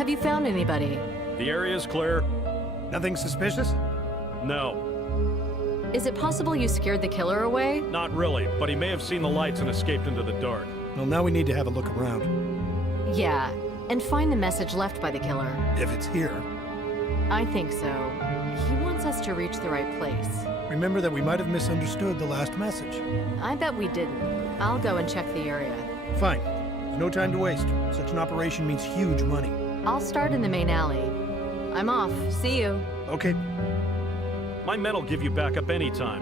Have you found anybody? The area's clear. Nothing suspicious? No, Is it possible you scared the killer away? not really, but he may have seen the lights and escaped into the dark. Well, now we need to have a look around. Yeah, and find the message left by the killer. If it's here. I think so. He wants us to reach the right place. Remember that we might have misunderstood the last message. I bet we didn't. I'll go and check the area. Fine. There's no time to waste. Such an operation means huge money. I'll start in the main alley. I'm off. See you. Okay. My men'll give you backup anytime.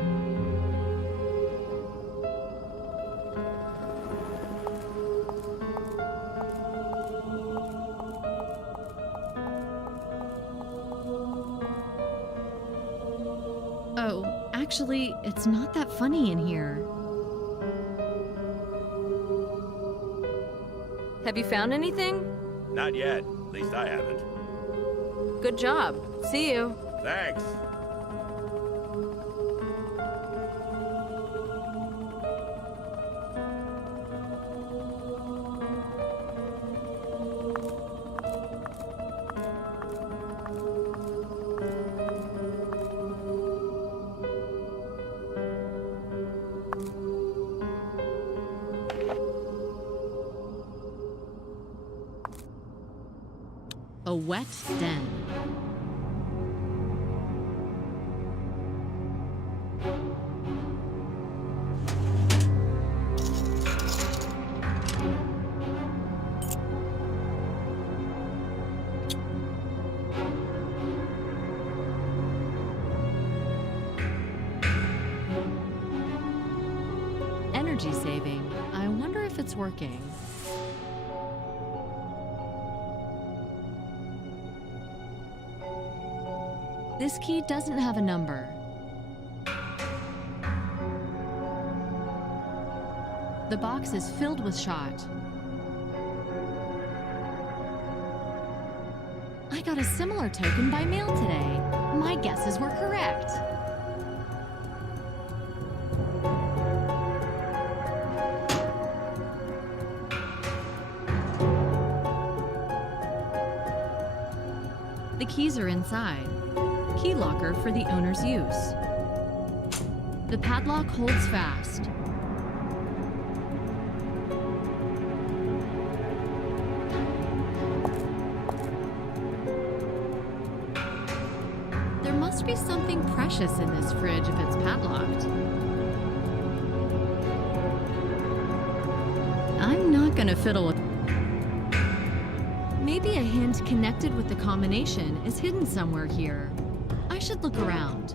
Oh, actually, it's not that funny in here. Have you found anything? Not yet. At least I haven't. Good job. See you. Thanks. A wet den. Energy saving. I wonder if it's working. This key doesn't have a number. The box is filled with shot. I got a similar token by mail today. My guesses were correct. The keys are inside. Key locker for the owner's use. The padlock holds fast. There must be something precious in this fridge if it's padlocked. I'm not gonna fiddle with. Maybe a hint connected with the combination is hidden somewhere here. I should look around.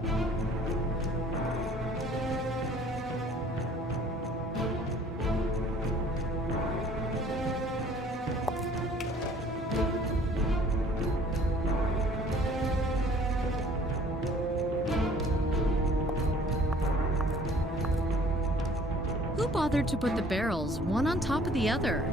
Who bothered to put the barrels one on top of the other?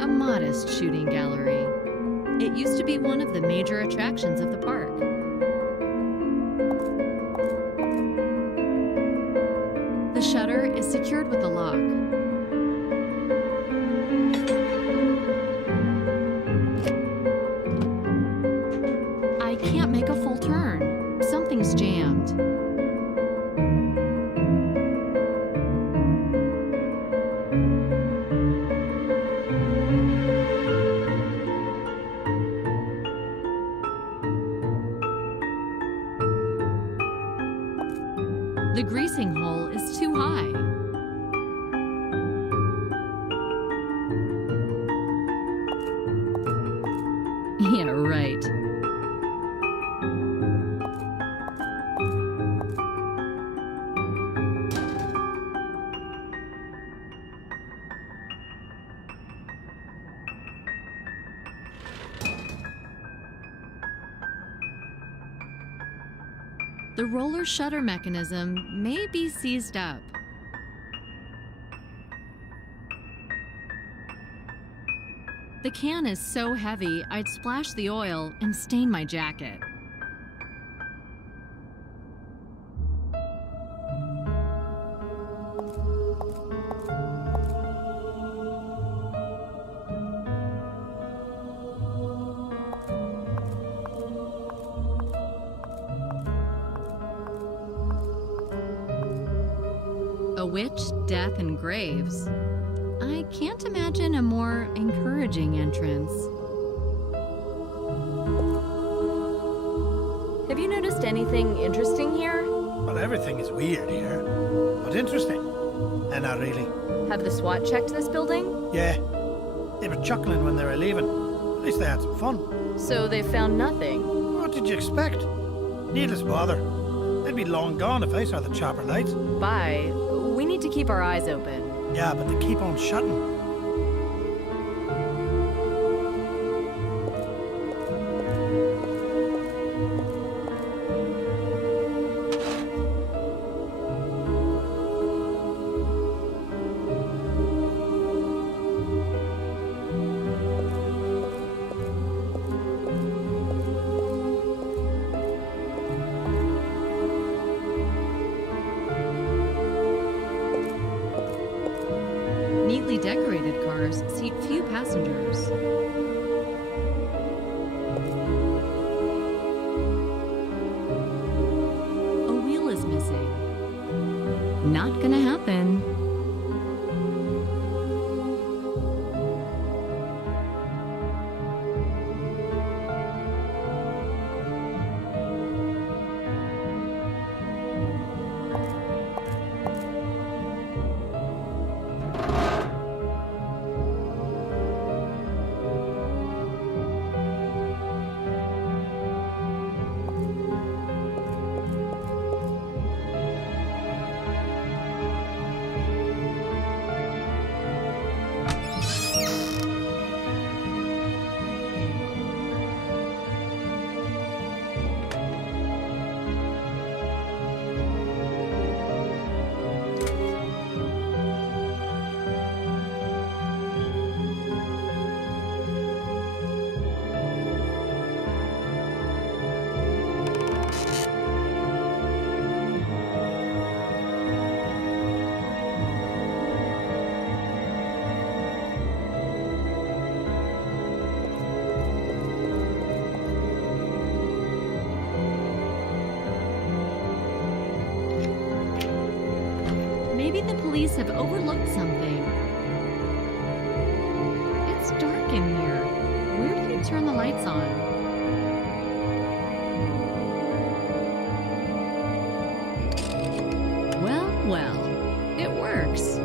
A modest shooting gallery. It used to be one of the major attractions of the park. The shutter is secured with a lock. something's jammed. The greasing hole is too high. Yeah, right. The roller shutter mechanism may be seized up. The can is so heavy, I'd splash the oil and stain my jacket. A witch, death, and graves. I can't imagine a more encouraging entrance. Have you noticed anything interesting here? Well, everything is weird here, but interesting. And not really. Have the SWAT checked this building? Yeah. They were chuckling when they were leaving. At least they had some fun. So they found nothing. What did you expect? Needless bother. They'd be long gone if I saw the chopper lights. Bye. We need to keep our eyes open. Yeah, but they keep on shutting. Neatly decorated cars seat few passengers. A wheel is missing. Not gonna happen. Maybe the police have overlooked something. It's dark in here. Where did you turn the lights on? Well, it works.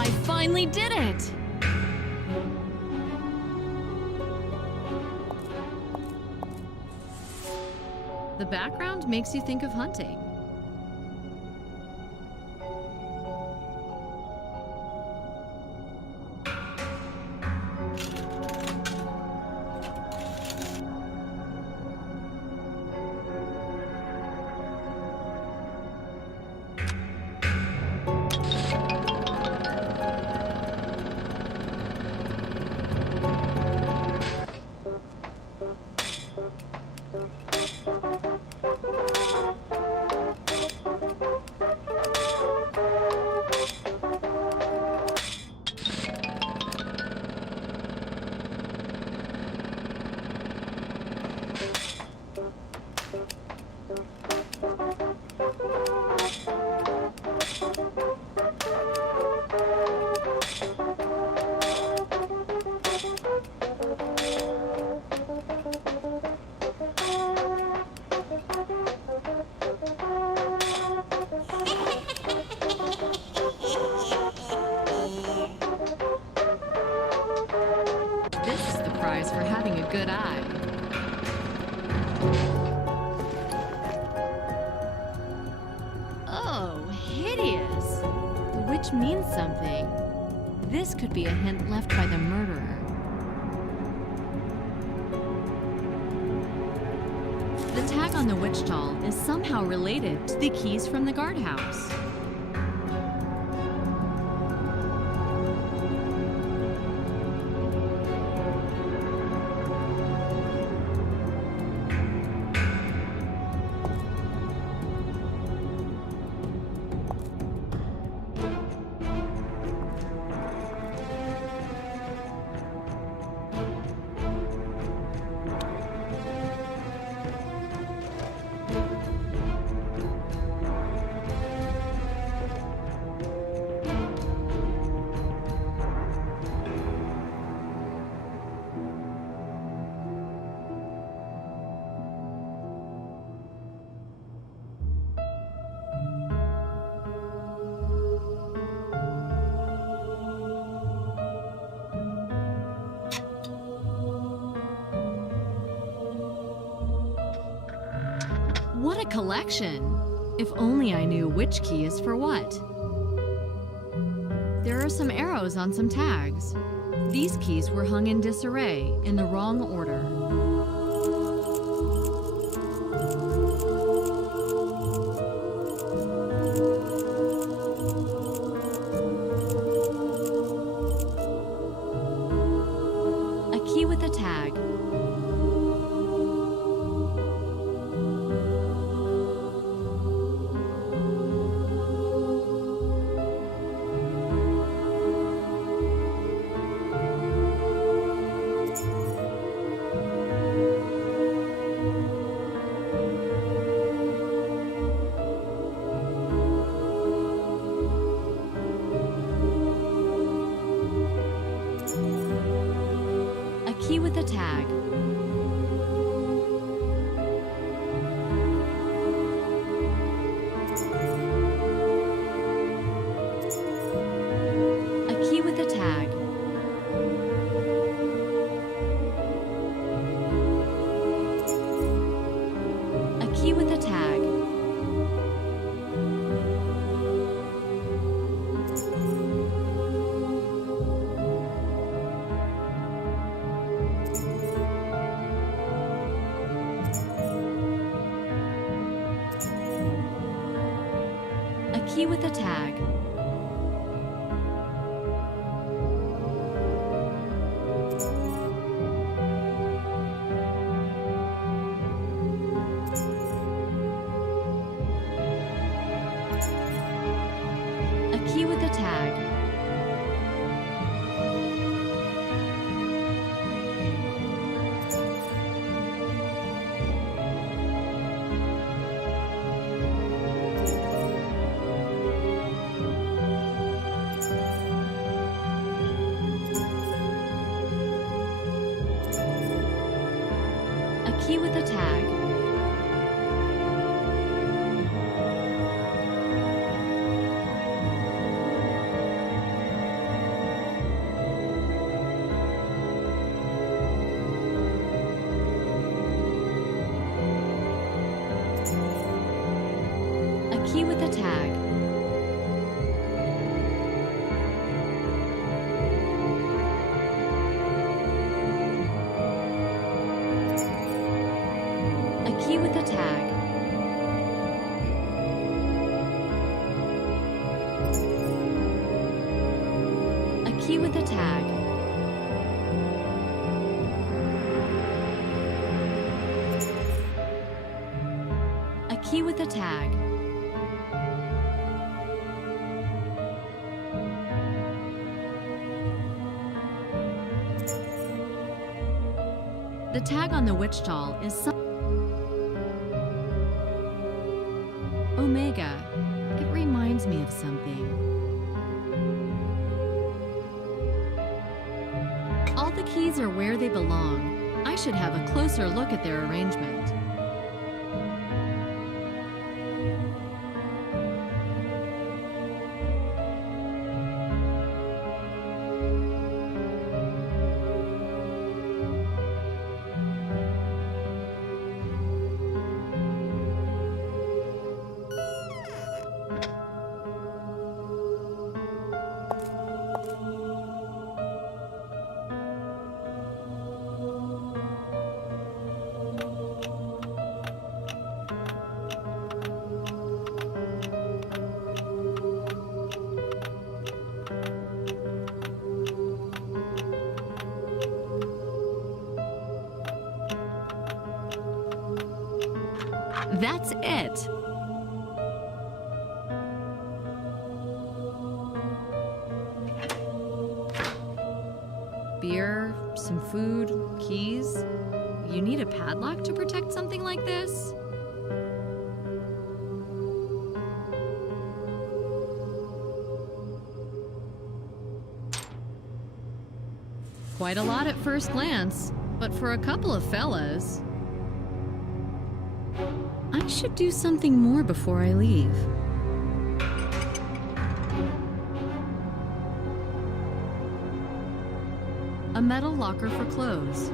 I finally did it! The background makes you think of hunting. This is the prize for having a good eye. Oh, hideous! The witch means something. This could be a hint left by the murderer. The tag on the witch doll is somehow related to the keys from the guardhouse. What a collection! If only I knew which key is for what. There are some arrows on some tags. These keys were hung in disarray, in the wrong order. A key with a tag. Key with a tag. A key with a tag. A key with a tag. A key with a tag. A key with a tag. A key with a tag. key with a tag. A key with a tag. A key with a tag. A key with a tag. The tag on the witch doll is Omega. It reminds me of something. All the keys are where they belong. I should have a closer look at their arrangement. That's it. Beer, some food, keys. You need a padlock to protect something like this? Quite a lot at first glance, but for a couple of fellas. I should do something more before I leave. A metal locker for clothes.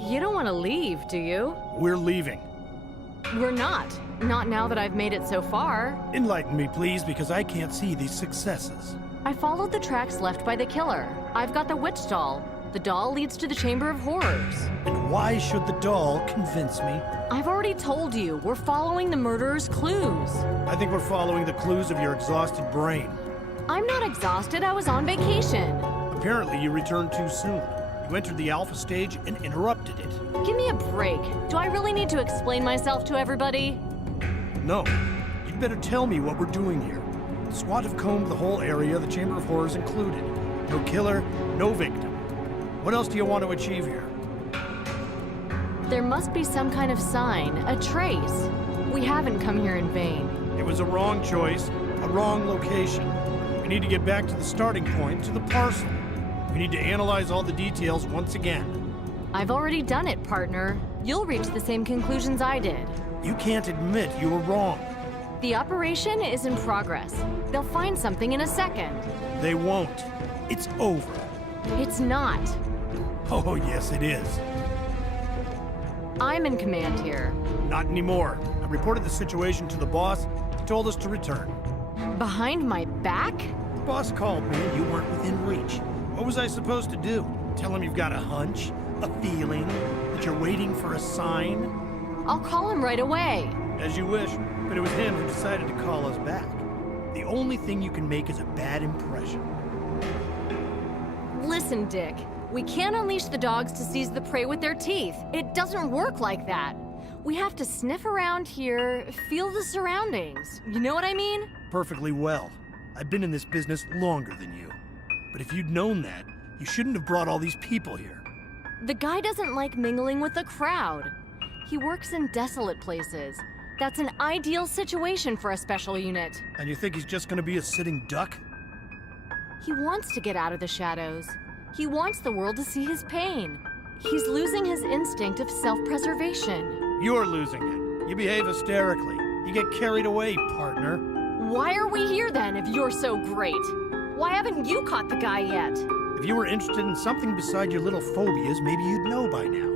You don't want to leave, do you? We're leaving. We're not. Not now that I've made it so far. Enlighten me, please, because I can't see these successes. I followed the tracks left by the killer. I've got the witch doll. The doll leads to the Chamber of Horrors. And why should the doll convince me? I've already told you, we're following the murderer's clues. I think we're following the clues of your exhausted brain. I'm not exhausted, I was on vacation. Apparently, you returned too soon. You entered the alpha stage and interrupted it. Give me a break. Do I really need to explain myself to everybody? No. You'd better tell me what we're doing here. The SWAT have combed the whole area, the Chamber of Horrors included. No killer, no victim. What else do you want to achieve here? There must be some kind of sign, a trace. We haven't come here in vain. It was a wrong choice, a wrong location. We need to get back to the starting point, to the parcel. We need to analyze all the details once again. I've already done it, partner. You'll reach the same conclusions I did. You can't admit you were wrong. The operation is in progress. They'll find something in a second. They won't. It's over. It's not. Oh, yes, it is. I'm in command here. Not anymore. I reported the situation to the boss. He told us to return. Behind my back? The boss called me and you weren't within reach. What was I supposed to do? Tell him you've got a hunch, a feeling, that you're waiting for a sign? I'll call him right away. As you wish, but it was him who decided to call us back. The only thing you can make is a bad impression. Listen, Dick. We can't unleash the dogs to seize the prey with their teeth. It doesn't work like that. We have to sniff around here, feel the surroundings. You know what I mean? Perfectly well. I've been in this business longer than you. But if you'd known that, you shouldn't have brought all these people here. The guy doesn't like mingling with the crowd. He works in desolate places. That's an ideal situation for a special unit. And you think he's just gonna be a sitting duck? He wants to get out of the shadows. He wants the world to see his pain. He's losing his instinct of self-preservation. You're losing it. You behave hysterically. You get carried away, partner. Why are we here then if you're so great? Why haven't you caught the guy yet? If you were interested in something beside your little phobias, maybe you'd know by now.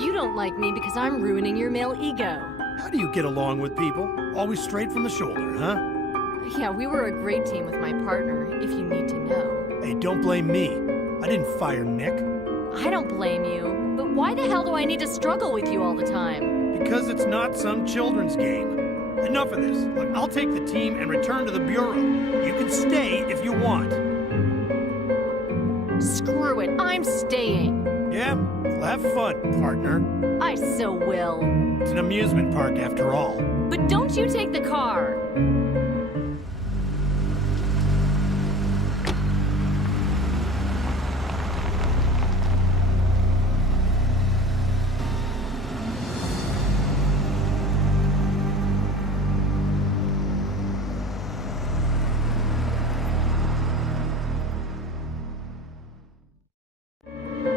You don't like me because I'm ruining your male ego. How do you get along with people? Always straight from the shoulder, huh? Yeah, we were a great team with my partner, if you need to know. Hey, don't blame me. I didn't fire Nick. I don't blame you, but why the hell do I need to struggle with you all the time? Because it's not some children's game. Enough of this. Look, I'll take the team and return to the Bureau. You can stay if you want. Screw it, I'm staying. Yeah? Well, have fun, partner. I so will. It's an amusement park after all. But don't you take the car.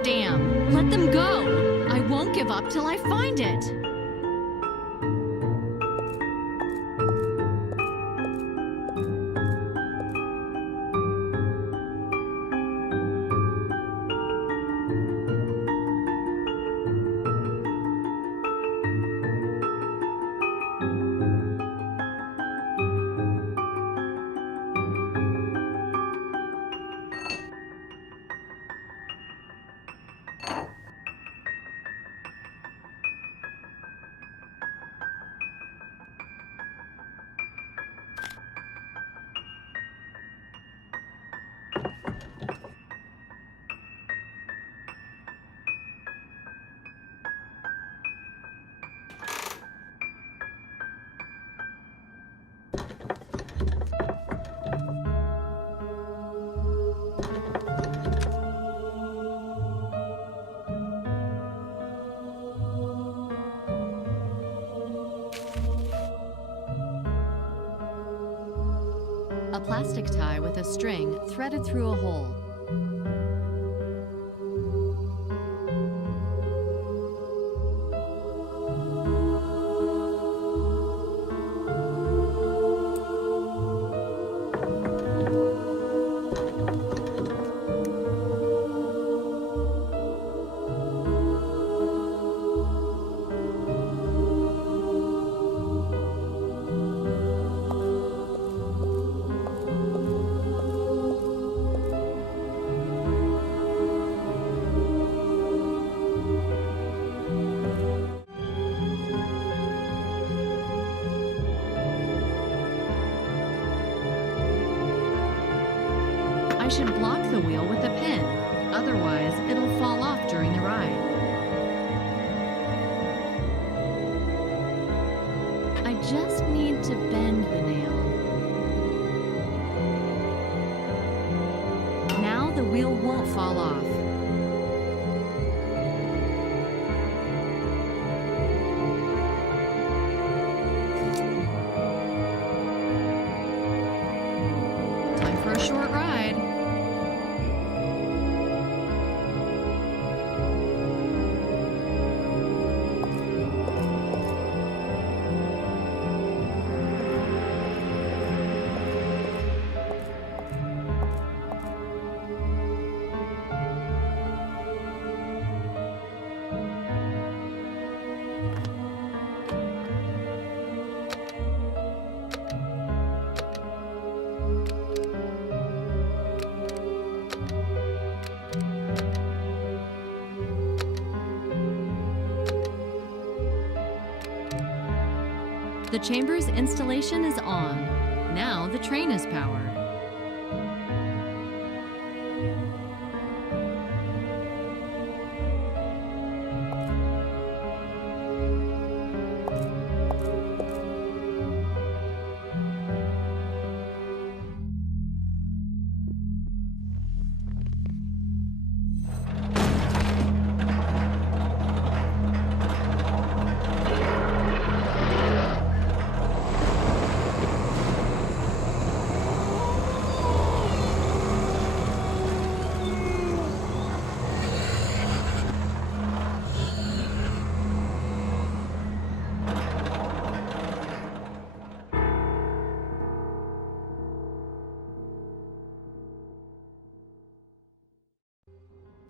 Damn, let them go! I won't give up till I find it! A plastic tie with a string threaded through a hole. I should block the wheel with a pin, otherwise it'll fall off during the ride. I just need to bend the nail. Now the wheel won't fall off. Time for a short ride. The chamber's installation is on. Now the train is powered.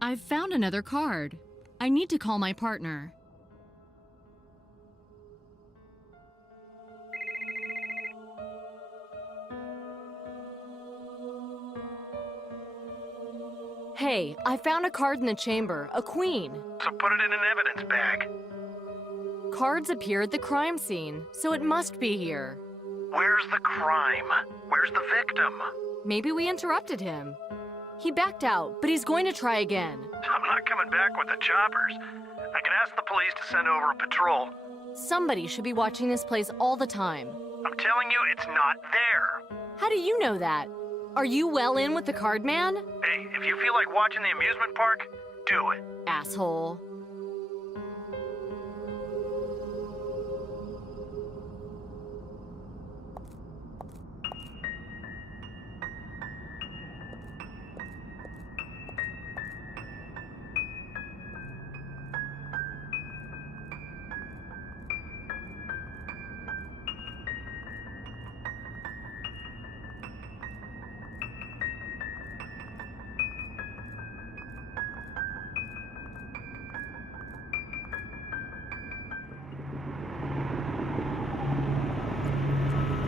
I've found another card. I need to call my partner. Hey, I found a card in the chamber, a queen. So put it in an evidence bag. Cards appear at the crime scene, so it must be here. Where's the crime? Where's the victim? Maybe we interrupted him. He backed out, but he's going to try again. I'm not coming back with the choppers. I can ask the police to send over a patrol. Somebody should be watching this place all the time. I'm telling you, it's not there. How do you know that? Are you well in with the card man? Hey, if you feel like watching the amusement park, do it. Asshole.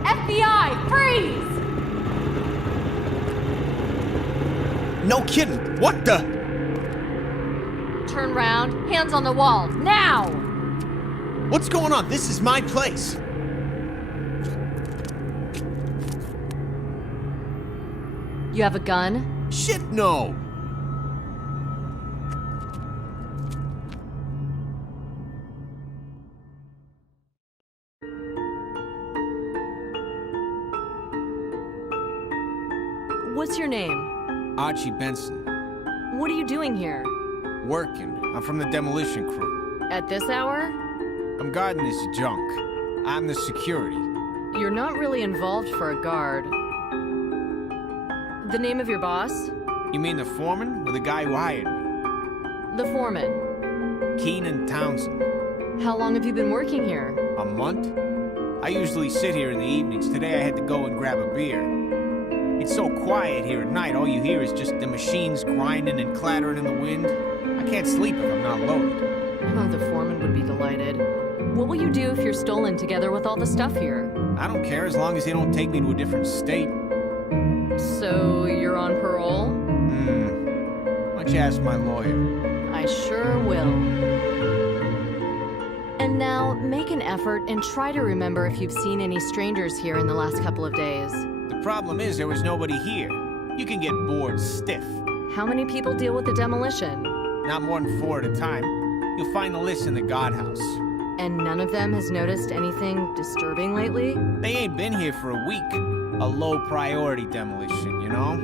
FBI, freeze! No kidding. What the? Turn round, hands on the wall, now! What's going on? This is my place. You have a gun? Shit, no. What's your name? Archie Benson. What are you doing here? Working. I'm from the demolition crew. At this hour? I'm guarding this junk. I'm the security. You're not really involved for a guard. The name of your boss? You mean the foreman or the guy who hired me? The foreman. Keenan Townsend. How long have you been working here? A month? I usually sit here in the evenings. Today I had to go and grab a beer. It's so quiet here at night, all you hear is just the machines grinding and clattering in the wind. I can't sleep if I'm not loaded. Oh, the foreman would be delighted. What will you do if you're stolen together with all the stuff here? I don't care as long as they don't take me to a different state. So, you're on parole? Why don't you ask my lawyer? I sure will. And now, make an effort and try to remember if you've seen any strangers here in the last couple of days. The problem is there was nobody here. You can get bored stiff. How many people deal with the demolition? Not more than 4 at a time. You'll find the list in the guardhouse. And none of them has noticed anything disturbing lately? They ain't been here for a week. A low priority demolition, you know?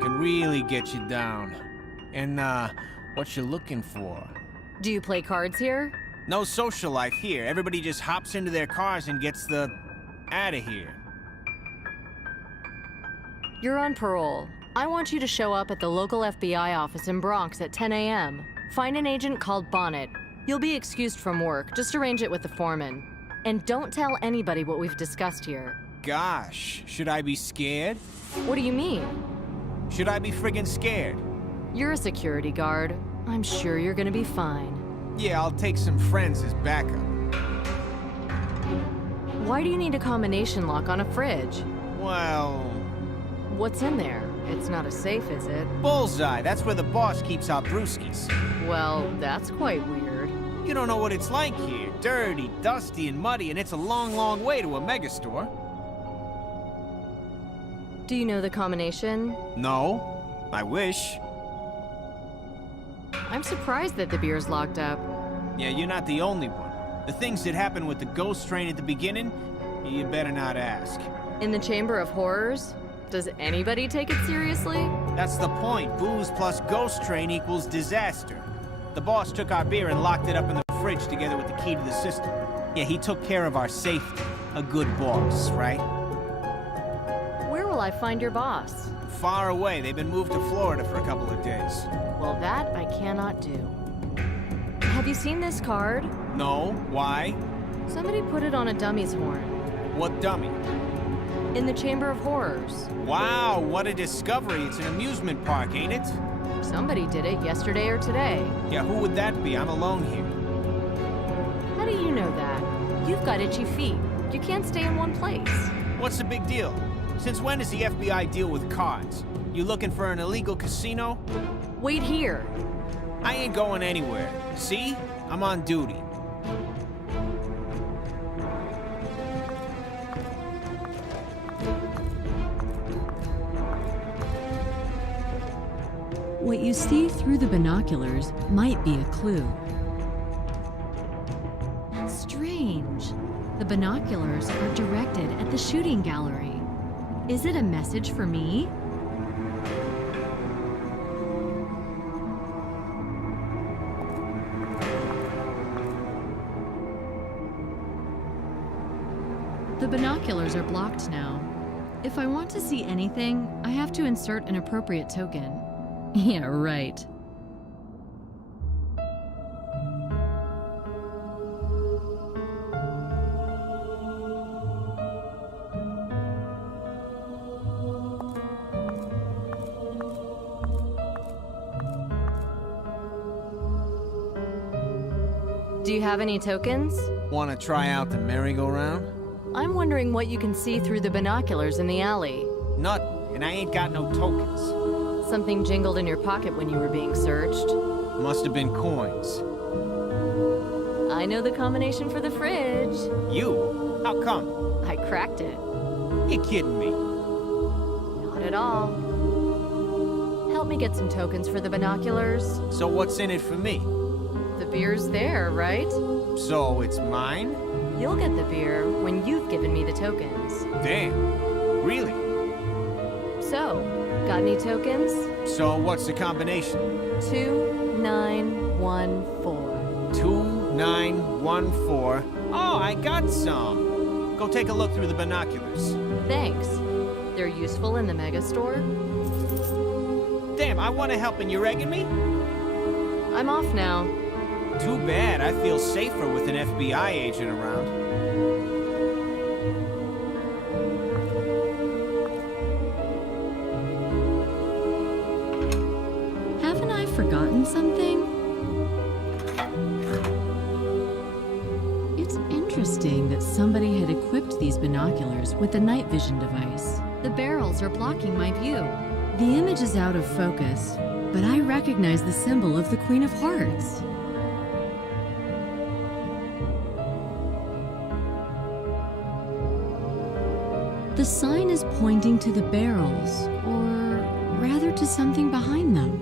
Can really get you down. And, what you looking for? Do you play cards here? No social life here. Everybody just hops into their cars and gets the out of here. You're on parole. I want you to show up at the local FBI office in Bronx at 10 a.m. Find an agent called Bonnet. You'll be excused from work. Just arrange it with the foreman. And don't tell anybody what we've discussed here. Gosh, should I be scared? What do you mean? Should I be friggin' scared? You're a security guard. I'm sure you're gonna be fine. Yeah, I'll take some friends as backup. Why do you need a combination lock on a fridge? Well... What's in there? It's not a safe, is it? Bullseye, that's where the boss keeps our brewskis. Well, that's quite weird. You don't know what it's like here. Dirty, dusty, and muddy, and it's a long, long way to a megastore. Do you know the combination? No, I wish. I'm surprised that the beer's locked up. Yeah, you're not the only one. The things that happened with the ghost train at the beginning, you better not ask. In the Chamber of Horrors? Does anybody take it seriously? That's the point. Booze plus ghost train equals disaster. The boss took our beer and locked it up in the fridge together with the key to the system. Yeah, he took care of our safety. A good boss, right? Where will I find your boss? Far away. They've been moved to Florida for a couple of days. Well, that I cannot do. Have you seen this card? No? Why? Somebody put it on a dummy's horn. What dummy? In the Chamber of Horrors. Wow, what a discovery. It's an amusement park, ain't it? Somebody did it yesterday or today. Yeah, who would that be? I'm alone here. How do you know that? You've got itchy feet. You can't stay in one place. What's the big deal? Since when does the FBI deal with cards? You looking for an illegal casino? Wait here. I ain't going anywhere. See? I'm on duty. What you see through the binoculars might be a clue. Strange. The binoculars are directed at the shooting gallery. Is it a message for me? The binoculars are blocked now. If I want to see anything, I have to insert an appropriate token. Yeah, right. Do you have any tokens? Want to try out the merry-go-round? I'm wondering what you can see through the binoculars in the alley. Nothing, and I ain't got no tokens. Something jingled in your pocket when you were being searched. Must have been coins. I know the combination for the fridge. You? How come? I cracked it. You kidding me? Not at all. Help me get some tokens for the binoculars. So what's in it for me? The beer's there, right? So it's mine? You'll get the beer when you've given me the tokens. Damn. Really? So, got any tokens? So what's the combination? 2914. 2914. Oh, I got some. Go take a look through the binoculars. Thanks. They're useful in the mega store. Damn, I want to help and you're egging me? I'm off now. Too bad. I feel safer with an FBI agent around. Haven't I forgotten something? It's interesting that somebody had equipped these binoculars with the night vision device. The barrels are blocking my view. The image is out of focus, but I recognize the symbol of the Queen of Hearts. The sign is pointing to the barrels, or rather to something behind them.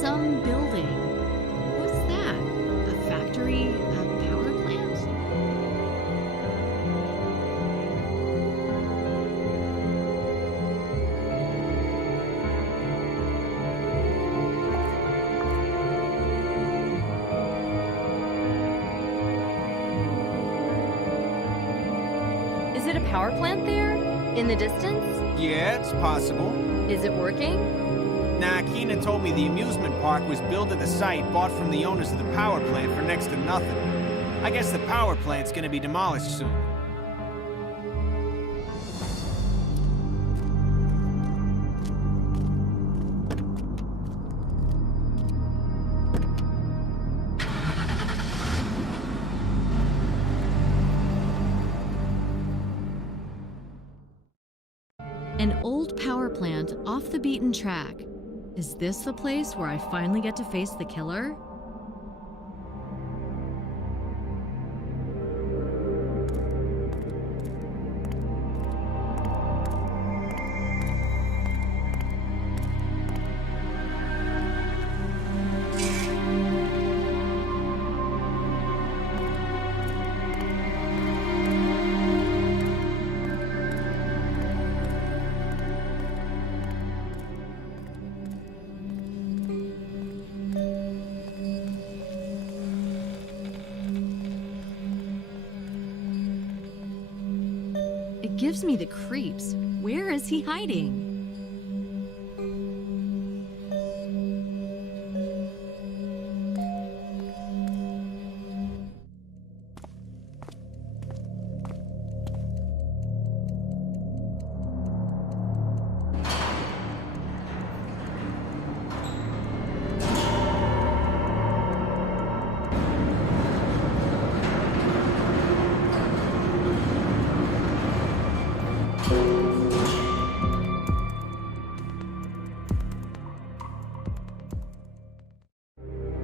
Some building. What's that? A factory? A power plant? Is it a power plant there? In the distance? Yeah, it's possible. Is it working? Nah, Keenan told me the amusement park was built at the site bought from the owners of the power plant for next to nothing. I guess the power plant's gonna be demolished soon. An old power plant off the beaten track. Is this the place where I finally get to face the killer? It gives me the creeps. Where is he hiding?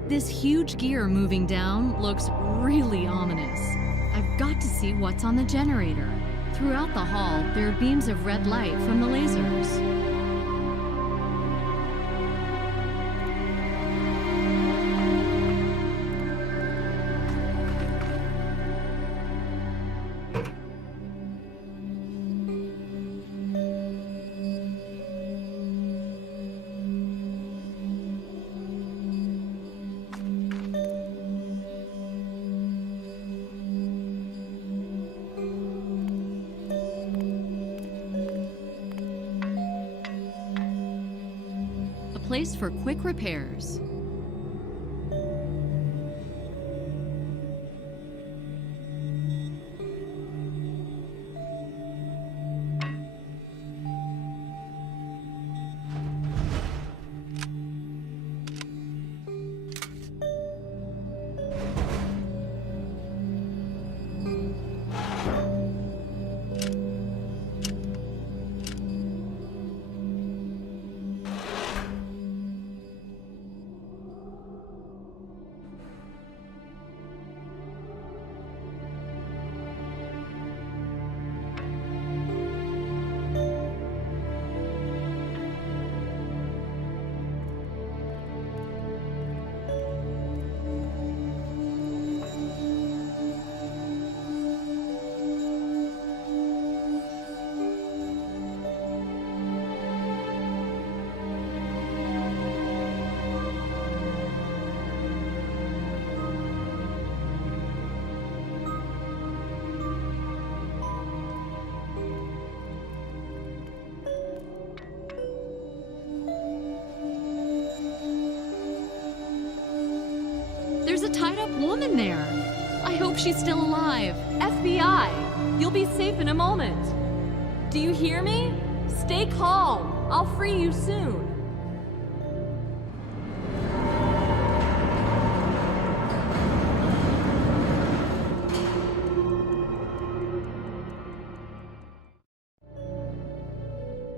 This huge gear moving down looks really ominous. I've got to see what's on the generator. Throughout the hall, there are beams of red light from the lasers. Place for quick repairs. There's a tied-up woman there. I hope she's still alive. FBI, you'll be safe in a moment. Do you hear me? Stay calm. I'll free you soon.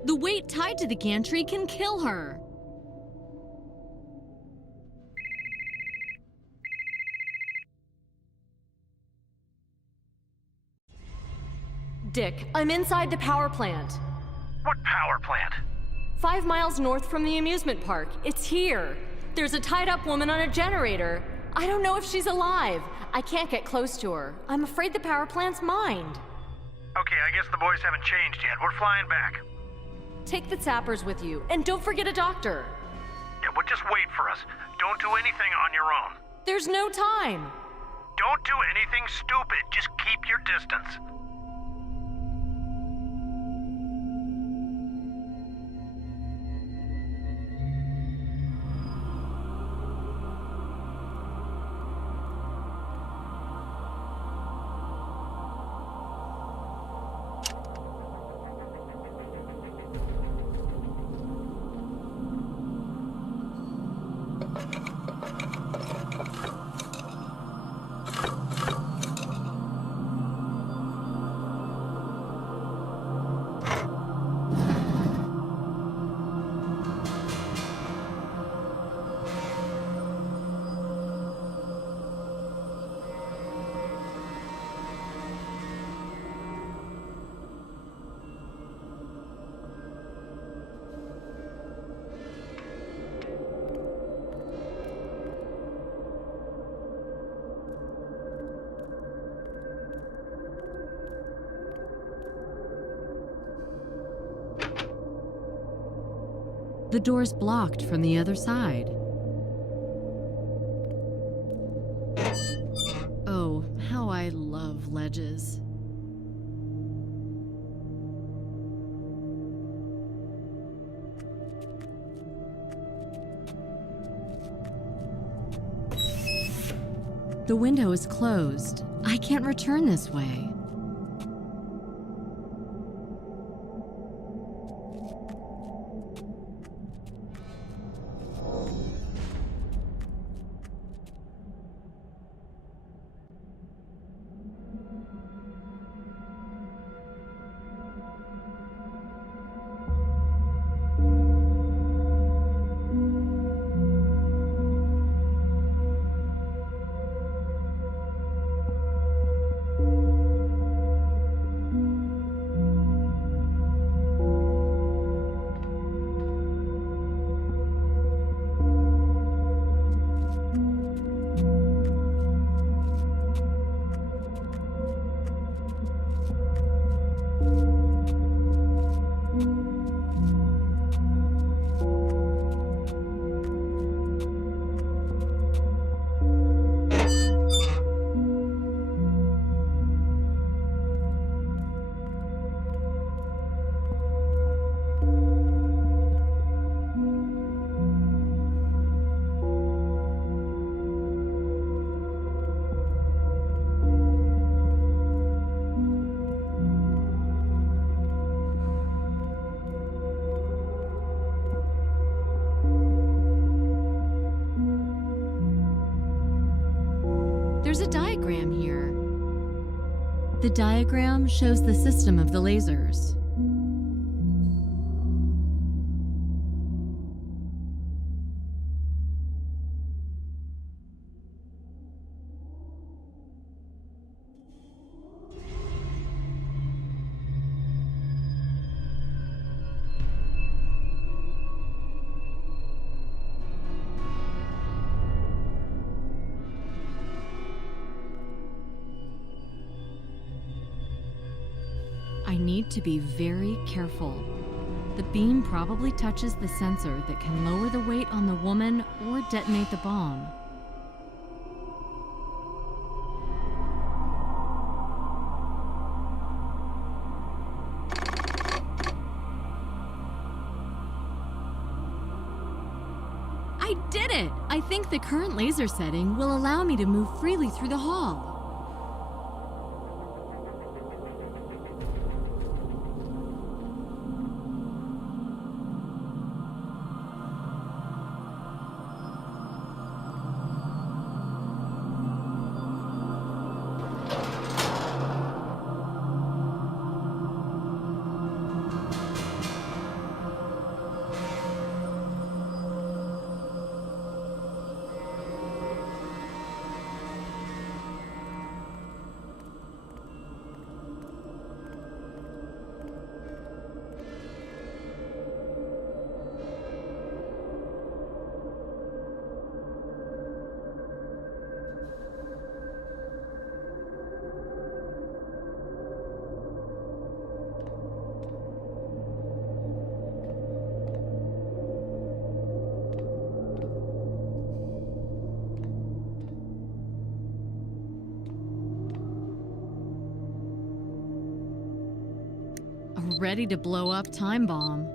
The weight tied to the gantry can kill her. Dick, I'm inside the power plant. What power plant? 5 miles north from the amusement park. It's here. There's a tied-up woman on a generator. I don't know if she's alive. I can't get close to her. I'm afraid the power plant's mined. Okay, I guess the boys haven't changed yet. We're flying back. Take the zappers with you, and don't forget a doctor. Yeah, but just wait for us. Don't do anything on your own. There's no time. Don't do anything stupid. Just keep your distance. The door's blocked from the other side. Oh, how I love ledges. The window is closed. I can't return this way. There's a diagram here. The diagram shows the system of the lasers. I need to be very careful. The beam probably touches the sensor that can lower the weight on the woman or detonate the bomb. I did it! I think the current laser setting will allow me to move freely through the hall. Ready to blow up time bomb.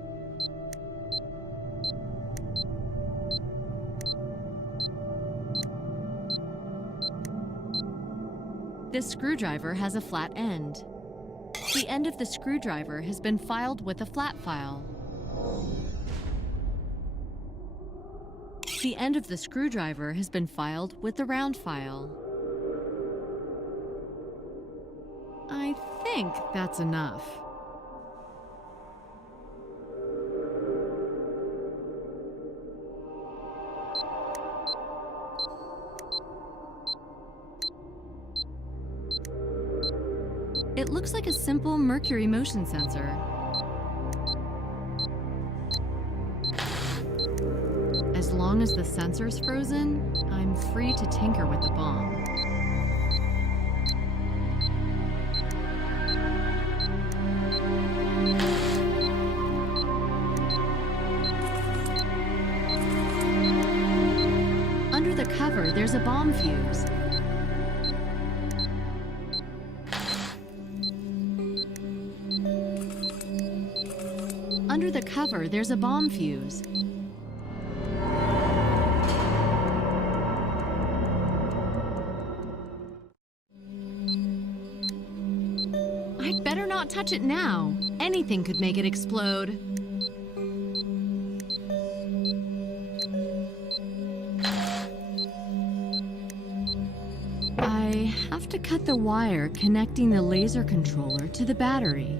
This screwdriver has a flat end. The end of the screwdriver has been filed with a flat file. The end of the screwdriver has been filed with the round file. I think that's enough. It looks like a simple mercury motion sensor. As long as the sensor's frozen, I'm free to tinker with the bomb. cover, there's a bomb fuse. Under the cover, there's a bomb fuse. I'd better not touch it now. Anything could make it explode. I have to cut the wire connecting the laser controller to the battery.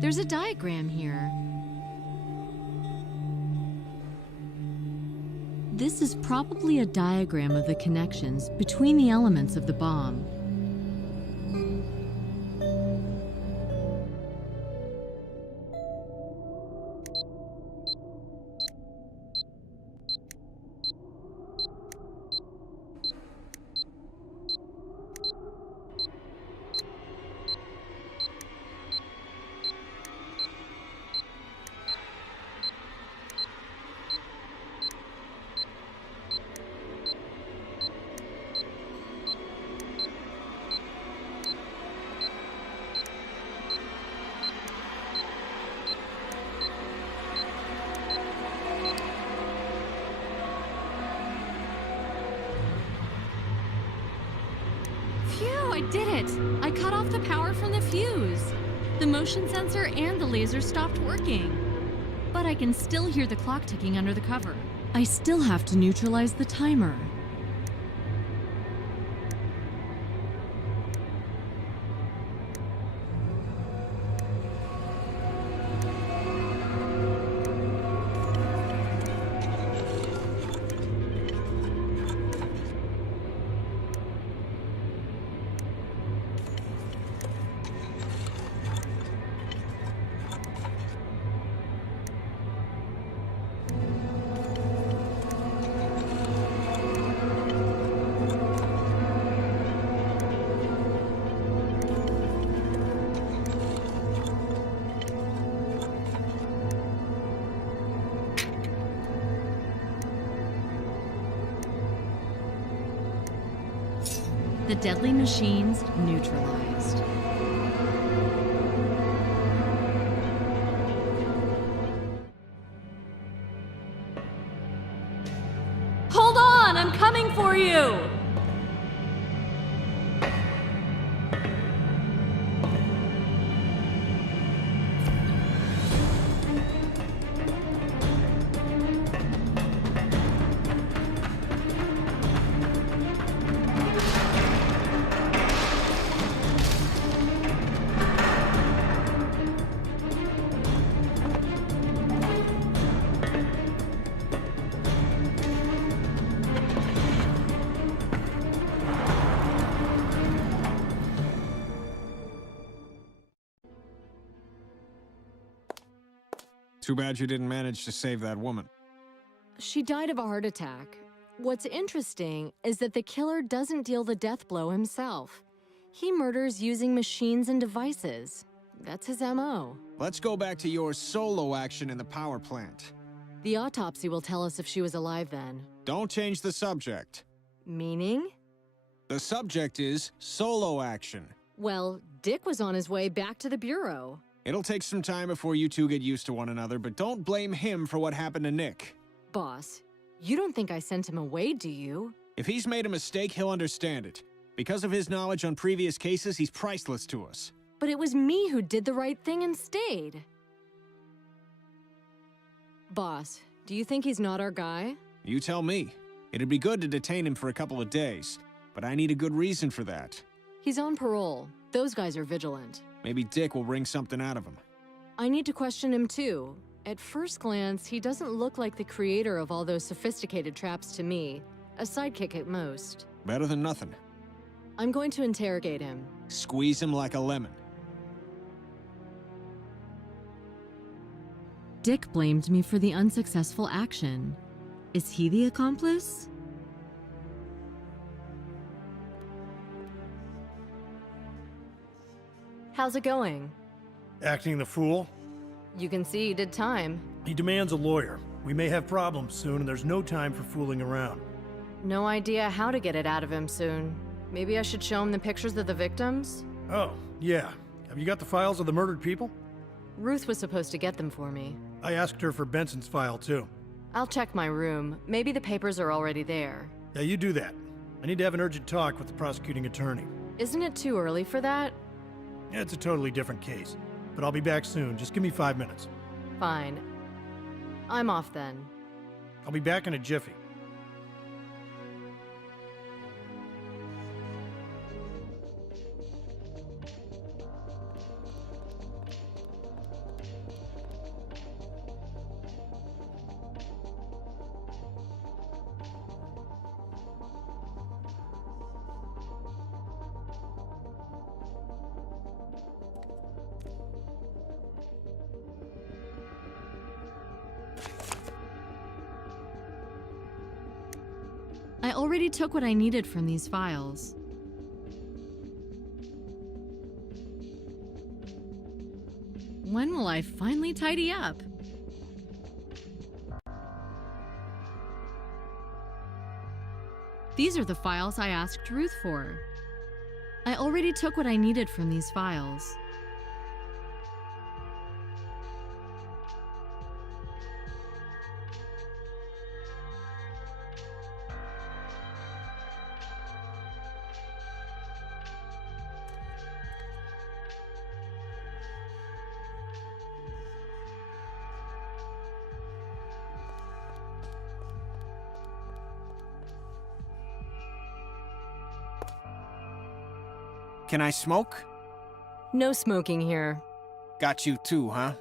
There's a diagram here. This is probably a diagram of the connections between the elements of the bomb. I did it! I cut off the power from the fuse. The motion sensor and the laser stopped working. But I can still hear the clock ticking under the cover. I still have to neutralize the timer. The deadly machines neutralized. Hold on, I'm coming for you! Too bad you didn't manage to save that woman. She died of a heart attack. What's interesting is that the killer doesn't deal the death blow himself. He murders using machines and devices. That's his MO. Let's go back to your solo action in the power plant. The autopsy will tell us if she was alive then. Don't change the subject. Meaning? The subject is solo action. Well, Dick was on his way back to the Bureau. It'll take some time before you two get used to one another, but don't blame him for what happened to Nick. Boss, you don't think I sent him away, do you? If he's made a mistake, he'll understand it. Because of his knowledge on previous cases, he's priceless to us. But it was me who did the right thing and stayed. Boss, do you think he's not our guy? You tell me. It'd be good to detain him for a couple of days, but I need a good reason for that. He's on parole. Those guys are vigilant. Maybe Dick will wring something out of him. I need to question him too. At first glance, he doesn't look like the creator of all those sophisticated traps to me. A sidekick at most. Better than nothing. I'm going to interrogate him. Squeeze him like a lemon. Dick blamed me for the unsuccessful action. Is he the accomplice? How's it going? Acting the fool? You can see you did time. He demands a lawyer. We may have problems soon, and there's no time for fooling around. No idea how to get it out of him soon. Maybe I should show him the pictures of the victims? Oh, yeah. Have you got the files of the murdered people? Ruth was supposed to get them for me. I asked her for Benson's file, too. I'll check my room. Maybe the papers are already there. Yeah, you do that. I need to have an urgent talk with the prosecuting attorney. Isn't it too early for that? Yeah, it's a totally different case. But I'll be back soon. Just give me 5 minutes. Fine. I'm off then. I'll be back in a jiffy. I already took what I needed from these files. When will I finally tidy up? These are the files I asked Ruth for. I already took what I needed from these files. Can I smoke? No smoking here. Got you too, huh?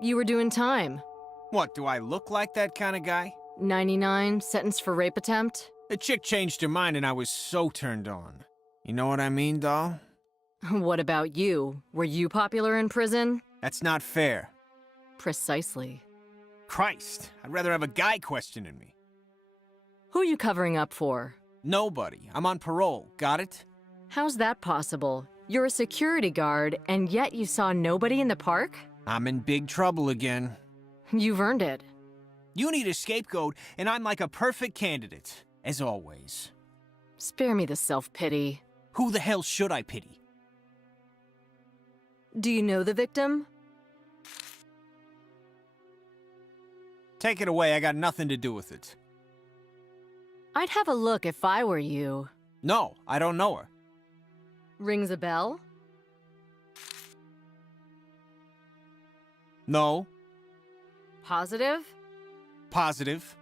You were doing time. What, do I look like that kind of guy? 99, sentenced for rape attempt. The chick changed her mind and I was so turned on. You know what I mean, doll? What about you? Were you popular in prison? That's not fair. Precisely. Christ, I'd rather have a guy questioning me. Who are you covering up for? Nobody. I'm on parole. Got it? How's that possible? You're a security guard, and yet you saw nobody in the park? I'm in big trouble again. You've earned it. You need a scapegoat, and I'm like a perfect candidate, as always. Spare me the self-pity. Who the hell should I pity? Do you know the victim? Take it away, I got nothing to do with it. I'd have a look if I were you. No, I don't know her. Rings a bell? No. Positive? Positive.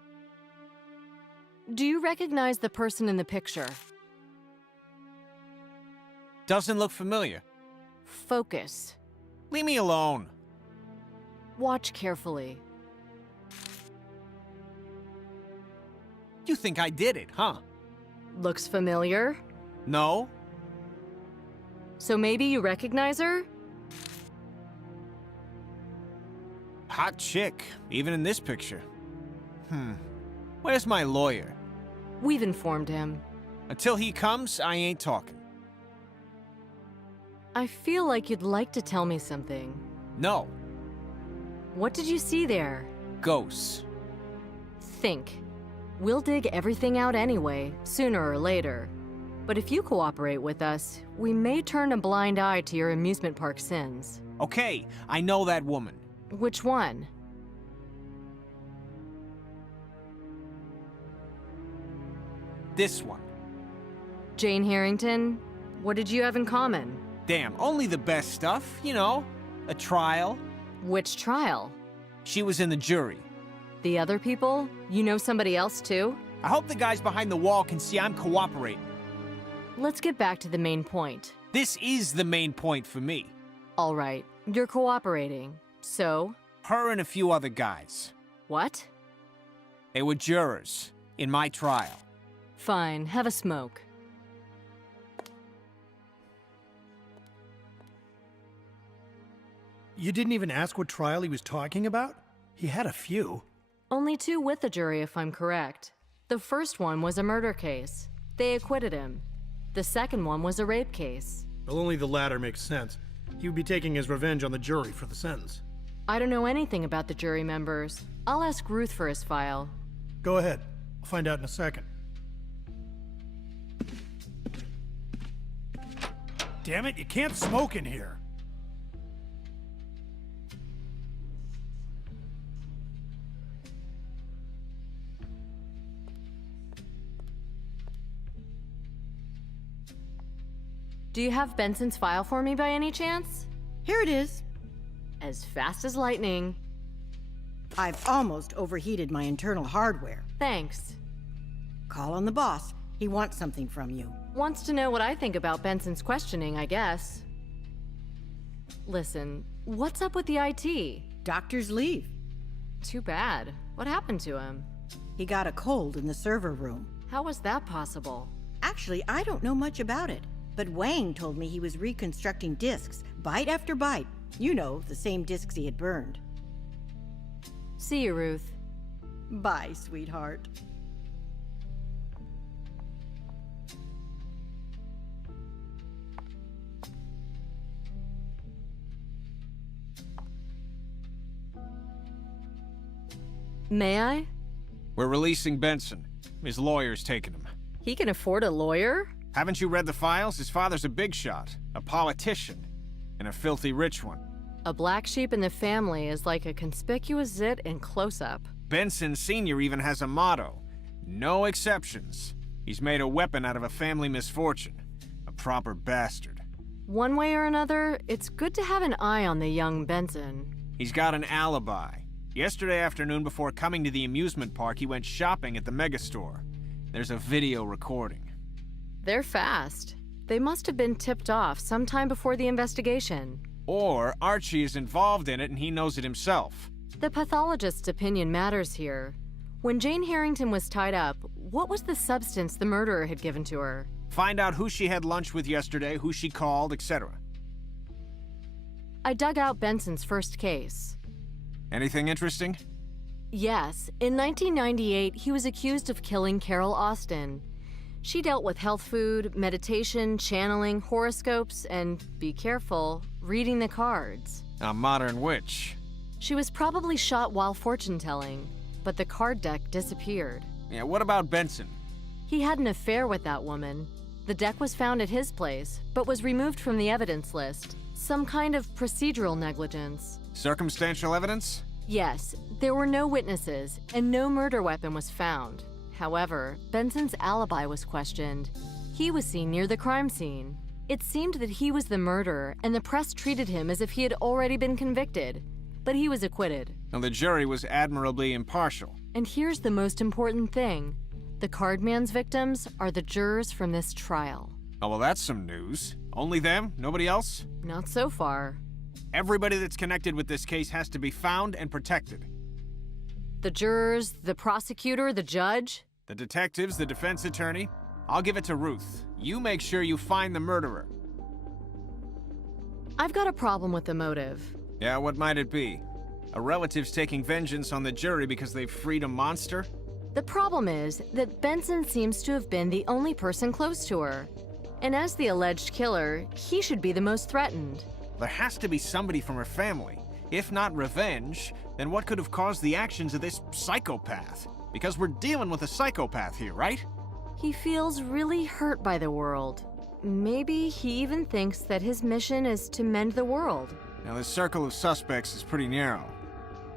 Do you recognize the person in the picture? Doesn't look familiar. Focus. Leave me alone. Watch carefully. You think I did it, huh? Looks familiar? No. So maybe you recognize her? Hot chick, even in this picture. Where's my lawyer? We've informed him. Until he comes, I ain't talking. I feel like you'd like to tell me something. No. What did you see there? Ghosts. Think. We'll dig everything out anyway, sooner or later. But if you cooperate with us, we may turn a blind eye to your amusement park sins. Okay, I know that woman. Which one? This one. Jane Harrington? What did you have in common? Damn, only the best stuff, you know. A trial. Which trial? She was in the jury. The other people? You know somebody else too? I hope the guys behind the wall can see I'm cooperating. Let's get back to the main point. This is the main point for me. All right, you're cooperating. So? Her and a few other guys. What? They were jurors in my trial. Fine, have a smoke. You didn't even ask what trial he was talking about? He had a few. Only 2 with the jury, if I'm correct. The first one was a murder case. They acquitted him. The second one was a rape case. Well, only the latter makes sense. He would be taking his revenge on the jury for the sentence. I don't know anything about the jury members. I'll ask Ruth for his file. Go ahead. I'll find out in a second. Damn it, you can't smoke in here. Do you have Benson's file for me by any chance? Here it is. As fast as lightning. I've almost overheated my internal hardware. Thanks. Call on the boss. He wants something from you. Wants to know what I think about Benson's questioning, I guess. Listen, what's up with the IT? Doctor's leave. Too bad. What happened to him? He got a cold in the server room. How was that possible? Actually, I don't know much about it, but Wang told me he was reconstructing discs, byte after byte. You know, the same discs he had burned. See you, Ruth. Bye, sweetheart. May I? We're releasing Benson. His lawyer's taking him. He can afford a lawyer? Haven't you read the files? His father's a big shot, a politician, and a filthy rich one. A black sheep in the family is like a conspicuous zit in close-up. Benson Sr. even has a motto: no exceptions. He's made a weapon out of a family misfortune. A proper bastard. One way or another, it's good to have an eye on the young Benson. He's got an alibi. Yesterday afternoon, before coming to the amusement park, he went shopping at the megastore. There's a video recording. They're fast. They must have been tipped off sometime before the investigation. Or Archie is involved in it and he knows it himself. The pathologist's opinion matters here. When Jane Harrington was tied up, what was the substance the murderer had given to her? Find out who she had lunch with yesterday, who she called, etc. I dug out Benson's first case. Anything interesting? Yes, in 1998, he was accused of killing Carol Austin. She dealt with health food, meditation, channeling, horoscopes, and, be careful, reading the cards. A modern witch. She was probably shot while fortune-telling, but the card deck disappeared. Yeah, what about Benson? He had an affair with that woman. The deck was found at his place, but was removed from the evidence list. Some kind of procedural negligence. Circumstantial evidence? Yes, there were no witnesses, and no murder weapon was found. However, Benson's alibi was questioned. He was seen near the crime scene. It seemed that he was the murderer, and the press treated him as if he had already been convicted. But he was acquitted. Now, the jury was admirably impartial. And here's the most important thing. The cardman's victims are the jurors from this trial. Oh, well, that's some news. Only them? Nobody else? Not so far. Everybody that's connected with this case has to be found and protected. The jurors, the prosecutor, the judge. The detectives, the defense attorney. I'll give it to Ruth. You make sure you find the murderer. I've got a problem with the motive. Yeah, what might it be? A relative's taking vengeance on the jury because they've freed a monster? The problem is that Benson seems to have been the only person close to her. And as the alleged killer, he should be the most threatened. There has to be somebody from her family. If not revenge, then what could have caused the actions of this psychopath? Because we're dealing with a psychopath here, right? He feels really hurt by the world. Maybe he even thinks that his mission is to mend the world. Now, this circle of suspects is pretty narrow.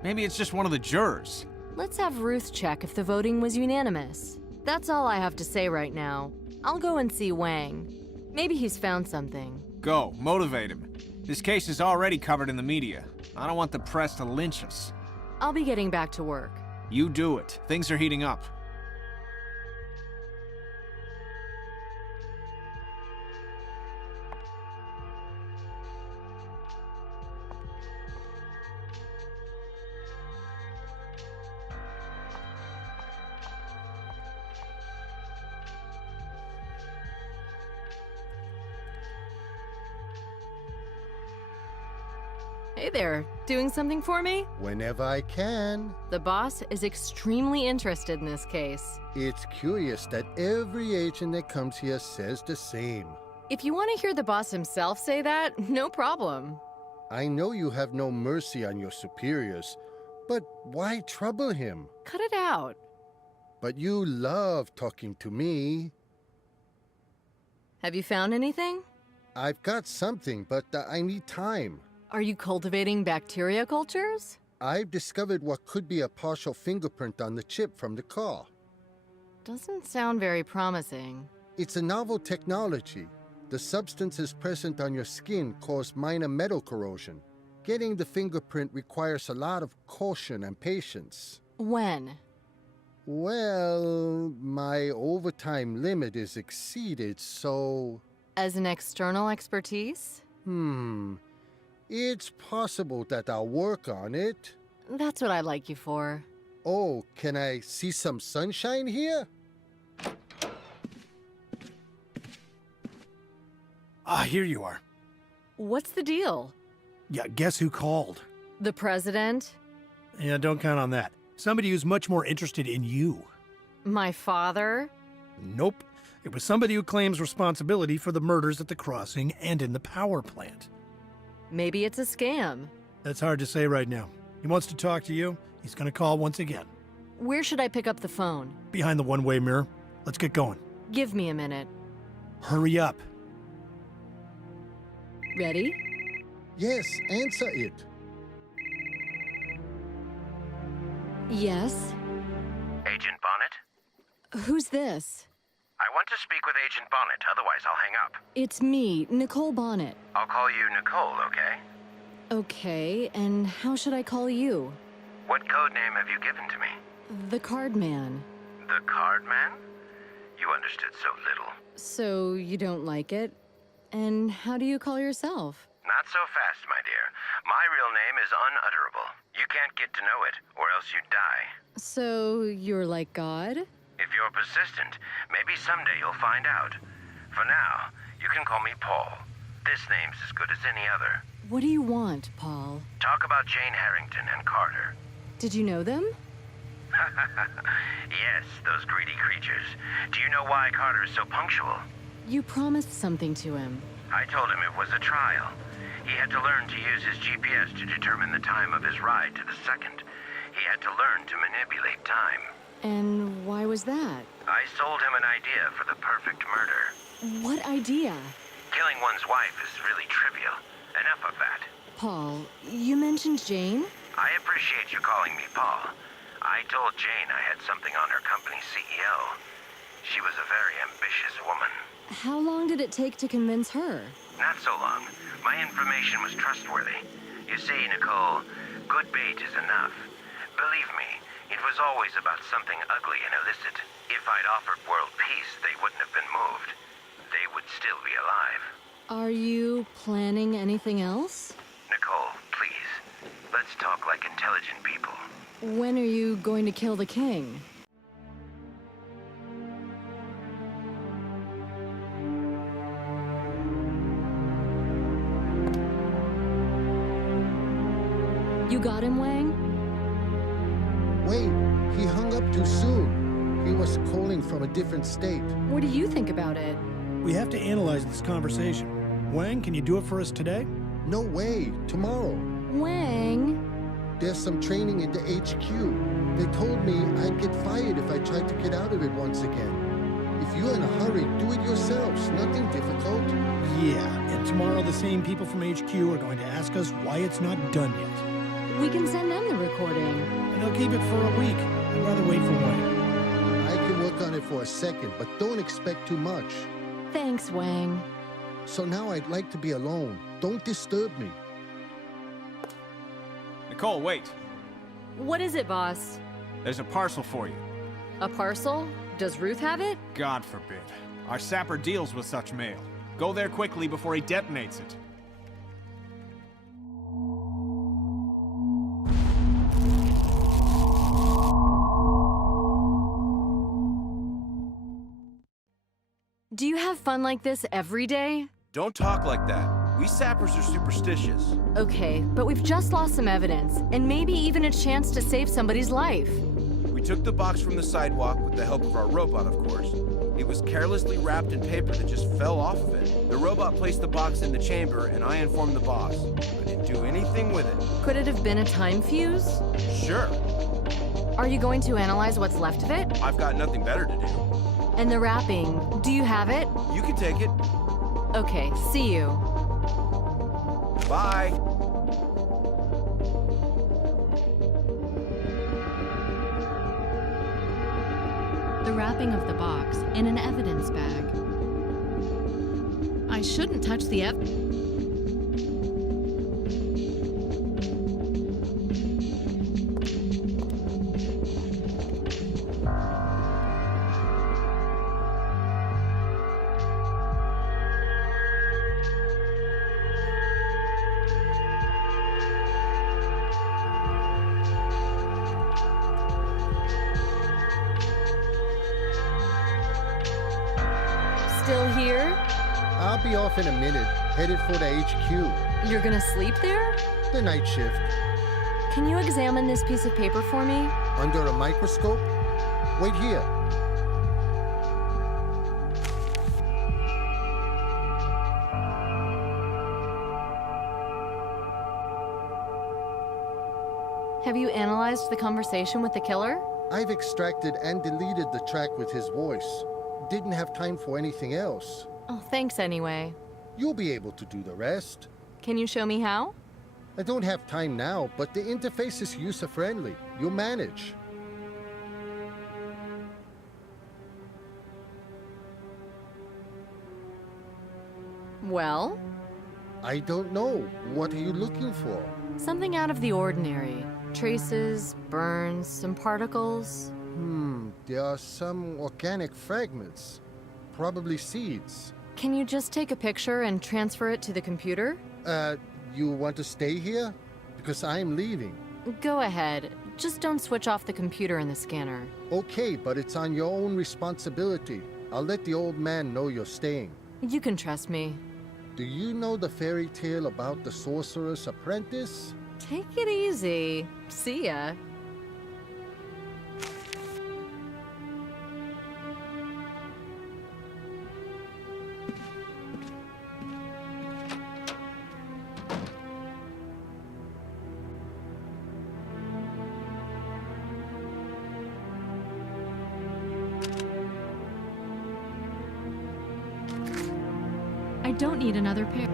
Maybe it's just one of the jurors. Let's have Ruth check if the voting was unanimous. That's all I have to say right now. I'll go and see Wang. Maybe he's found something. Go, motivate him. This case is already covered in the media. I don't want the press to lynch us. I'll be getting back to work. You do it. Things are heating up. Hey there, doing something for me? Whenever I can. The boss is extremely interested in this case. It's curious that every agent that comes here says the same. If you want to hear the boss himself say that, no problem. I know you have no mercy on your superiors, but why trouble him? Cut it out. But you love talking to me. Have you found anything? I've got something, but I need time. Are you cultivating bacteria cultures? I've discovered what could be a partial fingerprint on the chip from the car. Doesn't sound very promising. It's a novel technology. The substances present on your skin cause minor metal corrosion. Getting the fingerprint requires a lot of caution and patience. When? Well, my overtime limit is exceeded, so... As an external expertise? It's possible that I'll work on it. That's what I'd like you for. Oh, can I see some sunshine here? Ah, here you are. What's the deal? Yeah, guess who called? The president? Yeah, don't count on that. Somebody who's much more interested in you. My father? Nope. It was somebody who claims responsibility for the murders at the crossing and in the power plant. Maybe it's a scam. That's hard to say right now. He wants to talk to you. He's gonna call once again. Where should I pick up the phone? Behind the one-way mirror. Let's get going. Give me a minute. Hurry up. Ready? Yes, answer it. Yes. Agent Bonnet? Who's this? I want to speak with Agent Bonnet, otherwise I'll hang up. It's me, Nicole Bonnet. I'll call you Nicole, okay? Okay, and how should I call you? What code name have you given to me? The Card Man. The Card Man? You understood so little. So you don't like it? And how do you call yourself? Not so fast, my dear. My real name is unutterable. You can't get to know it, or else you die. So you're like God? If you're persistent, maybe someday you'll find out. For now, you can call me Paul. This name's as good as any other. What do you want, Paul? Talk about Jane Harrington and Carter. Did you know them? Yes, those greedy creatures. Do you know why Carter is so punctual? You promised something to him. I told him it was a trial. He had to learn to use his GPS to determine the time of his ride to the second. He had to learn to manipulate time. And why was that? I sold him an idea for the perfect murder. What idea? Killing one's wife is really trivial. Enough of that. Paul, you mentioned Jane? I appreciate you calling me Paul. I told Jane I had something on her company's CEO. She was a very ambitious woman. How long did it take to convince her? Not so long. My information was trustworthy. You see, Nicole, good bait is enough. Believe me, it was always about something ugly and illicit. If I'd offered world peace, they wouldn't have been moved. They would still be alive. Are you planning anything else? Nicole, please, let's talk like intelligent people. When are you going to kill the king? You got him, Wang? Wait, he hung up too soon. He was calling from a different state. What do you think about it? We have to analyze this conversation. Wang, can you do it for us today? No way, tomorrow. Wang? There's some training in the HQ. They told me I'd get fired if I tried to get out of it once again. If you're in a hurry, do it yourselves. Nothing difficult. Yeah, and tomorrow the same people from HQ are going to ask us why it's not done yet. We can send them the recording. And I'll keep it for a week. I'd rather wait for Wang. I can work on it for a second, but don't expect too much. Thanks, Wang. So now I'd like to be alone. Don't disturb me. Nicole, wait. What is it, boss? There's a parcel for you. A parcel? Does Ruth have it? God forbid. Our sapper deals with such mail. Go there quickly before he detonates it. Do you have fun like this every day? Don't talk like that. We sappers are superstitious. Okay, but we've just lost some evidence, and maybe even a chance to save somebody's life. We took the box from the sidewalk with the help of our robot, of course. It was carelessly wrapped in paper that just fell off of it. The robot placed the box in the chamber, and I informed the boss. I didn't do anything with it. Could it have been a time fuse? Sure, Are you going to analyze what's left of it? I've got nothing better to do. And the wrapping, do you have it? You can take it. Okay, see you. Bye. The wrapping of the box in an evidence bag. I shouldn't touch the Still here? I'll be off in a minute, headed for the HQ. You're gonna sleep there? The night shift. Can you examine this piece of paper for me? Under a microscope? Wait here. Have you analyzed the conversation with the killer? I've extracted and deleted the track with his voice. Didn't have time for anything else. Oh, thanks anyway. You'll be able to do the rest. Can you show me how? I don't have time now, but the interface is user-friendly. You'll manage. Well, I don't know. What are you looking for? something out of the ordinary. Traces, burns, some particles. There are some organic fragments. Probably seeds. Can you just take a picture and transfer it to the computer? You want to stay here? Because I'm leaving. Go ahead. Just don't switch off the computer and the scanner. Okay, but it's on your own responsibility. I'll let the old man know you're staying. You can trust me. Do you know the fairy tale about the sorcerer's apprentice? Take it easy. See ya. I don't need another pair.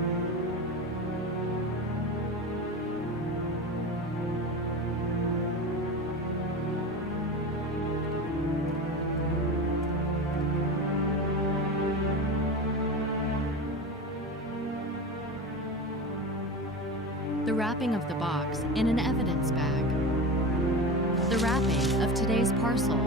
The wrapping of the box in an evidence bag. The wrapping of today's parcel.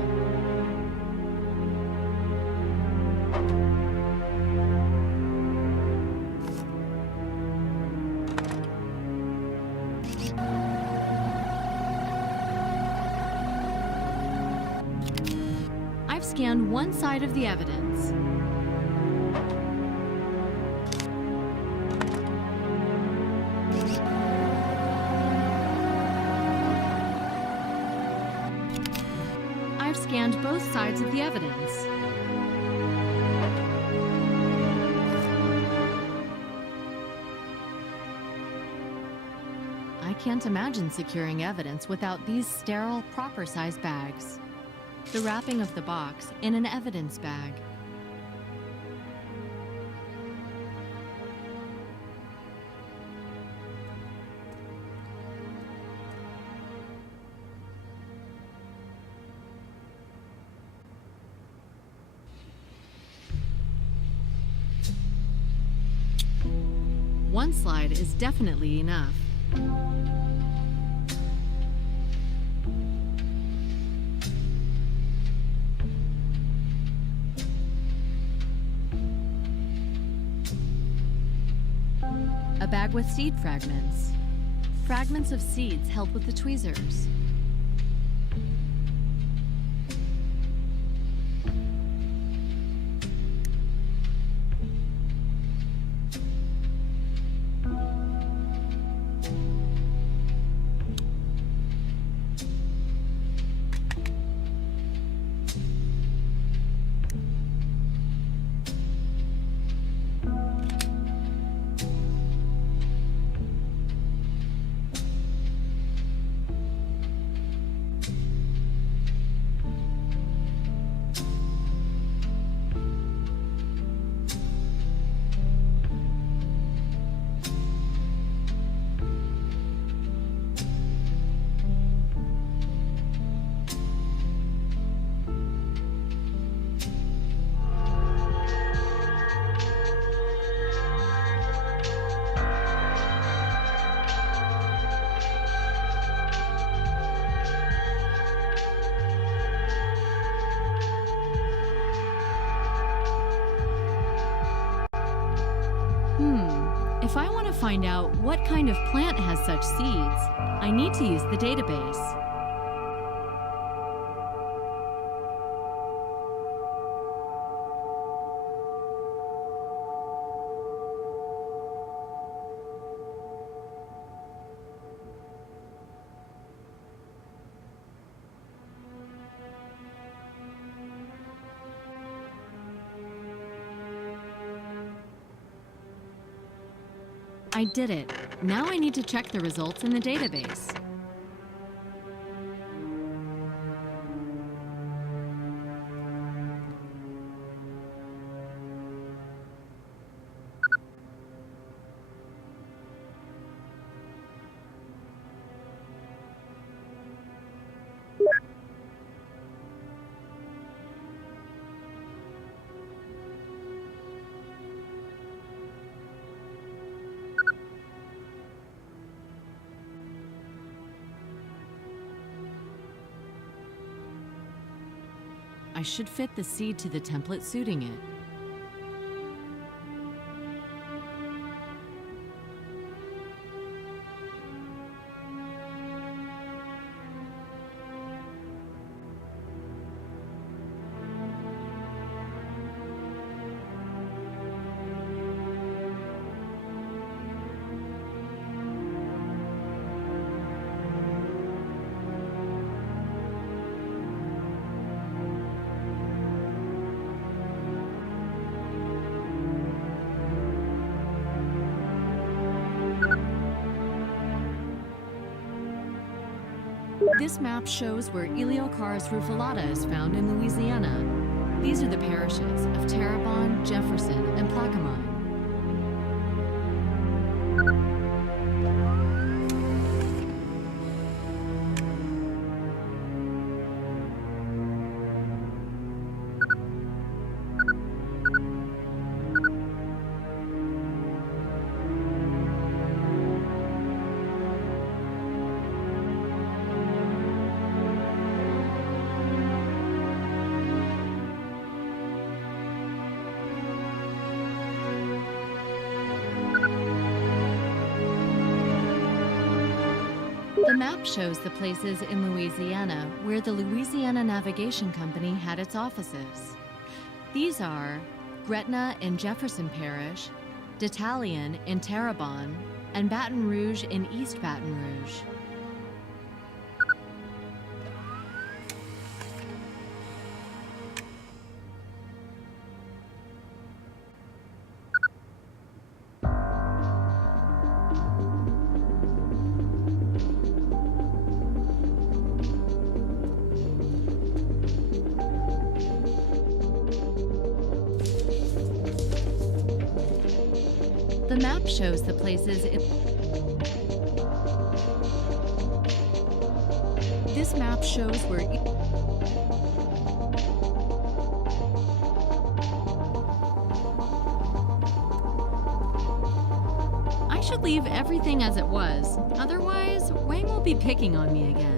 I've scanned one side of the evidence. I've scanned both sides of the evidence. I can't imagine securing evidence without these sterile, proper-sized bags. The wrapping of the box in an evidence bag. One slide is definitely enough. A bag with seed fragments. Fragments of seeds held with the tweezers. If I want to find out what kind of plant has such seeds, I need to use the database. I did it. Now I need to check the results in the database. I should fit the seed to the template suiting it. This map shows where Eliocarus rufilata is found in Louisiana. These are the parishes of Terrebonne, Jefferson, and Plaquemine. The map shows the places in Louisiana where the Louisiana Navigation Company had its offices. These are Gretna in Jefferson Parish, Detallion in Terrebonne, and Baton Rouge in East Baton Rouge. The map shows the places in... This map shows where... I should leave everything as it was. Otherwise, Wang will be picking on me again.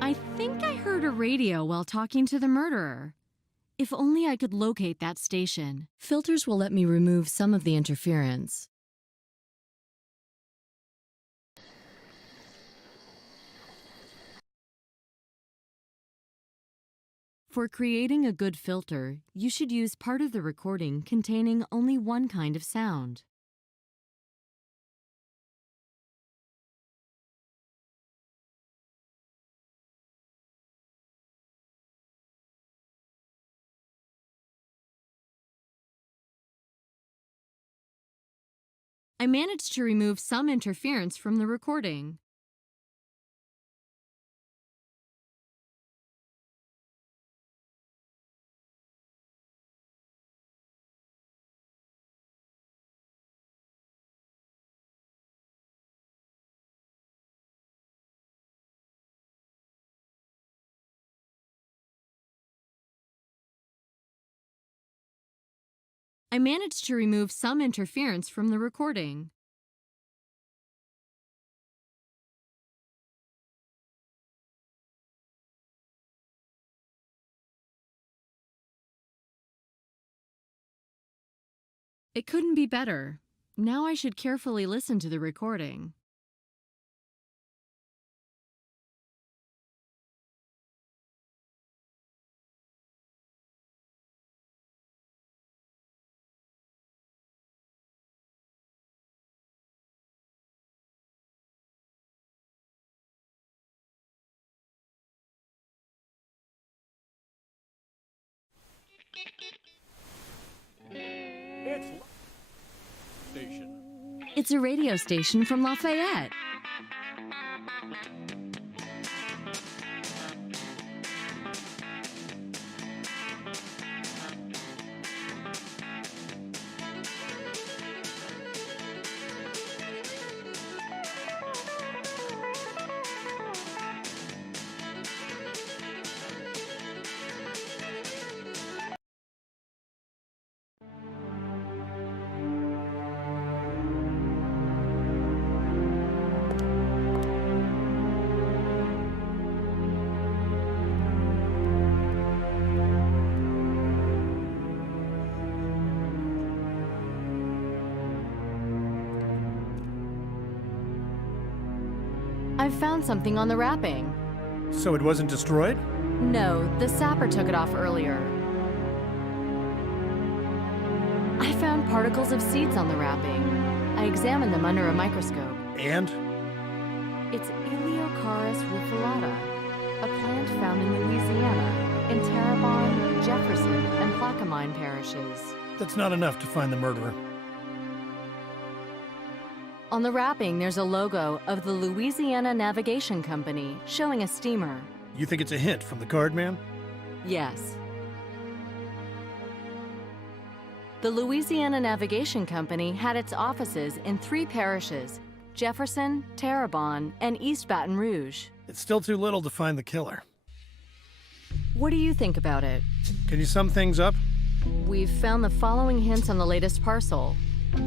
I think I heard a radio while talking to the murderer. If only I could locate that station. Filters will let me remove some of the interference. For creating a good filter, you should use part of the recording containing only one kind of sound. I managed to remove some interference from the recording. I managed to remove some interference from the recording. It couldn't be better. Now I should carefully listen to the recording. It's a radio station from Lafayette. I've found something on the wrapping. So it wasn't destroyed? No, the sapper took it off earlier. I found particles of seeds on the wrapping. I examined them under a microscope. And? It's Eliocharis rufilata, a plant found in Louisiana, in Terrebonne, Jefferson, and Plaquemine parishes. That's not enough to find the murderer. On the wrapping, there's a logo of the Louisiana Navigation Company showing a steamer. You think it's a hint from the card man? Yes. The Louisiana Navigation Company had its offices in 3 parishes: Jefferson, Terrebonne, and East Baton Rouge. It's still too little to find the killer. What do you think about it? Can you sum things up? We've found the following hints on the latest parcel.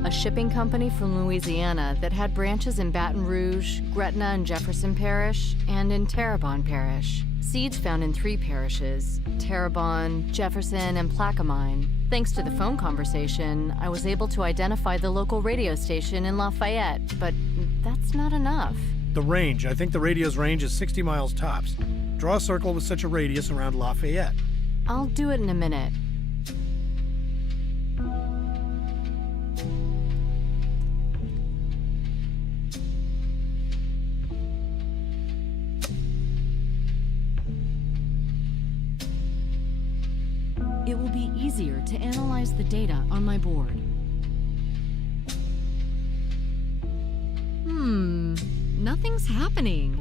A shipping company from Louisiana that had branches in Baton Rouge, Gretna and Jefferson Parish, and in Terrebonne Parish. Seeds found in 3 parishes: Terrebonne, Jefferson, and Plaquemine. Thanks to the phone conversation, I was able to identify the local radio station in Lafayette, but that's not enough. The range. I think the radio's range is 60 miles tops. Draw a circle with such a radius around Lafayette. I'll do it in a minute. It will be easier to analyze the data on my board. Nothing's happening.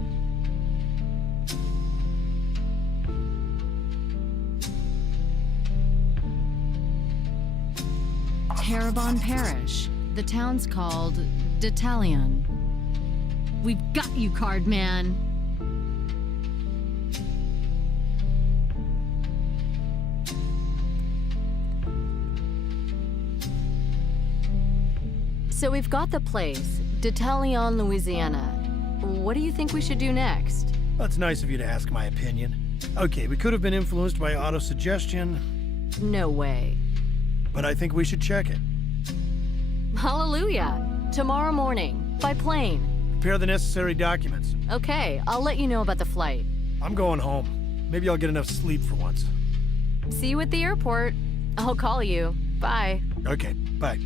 Terrebonne Parish. The town's called Detalion. We've got you, card man. So we've got the place, Detalion, Louisiana. What do you think we should do next? That's nice of you to ask my opinion. Okay, we could have been influenced by autosuggestion, No way. but I think we should check it. Hallelujah! Tomorrow morning, by plane. Prepare the necessary documents. Okay, I'll let you know about the flight. I'm going home. Maybe I'll get enough sleep for once. See you at the airport. I'll call you. Bye. Okay, bye.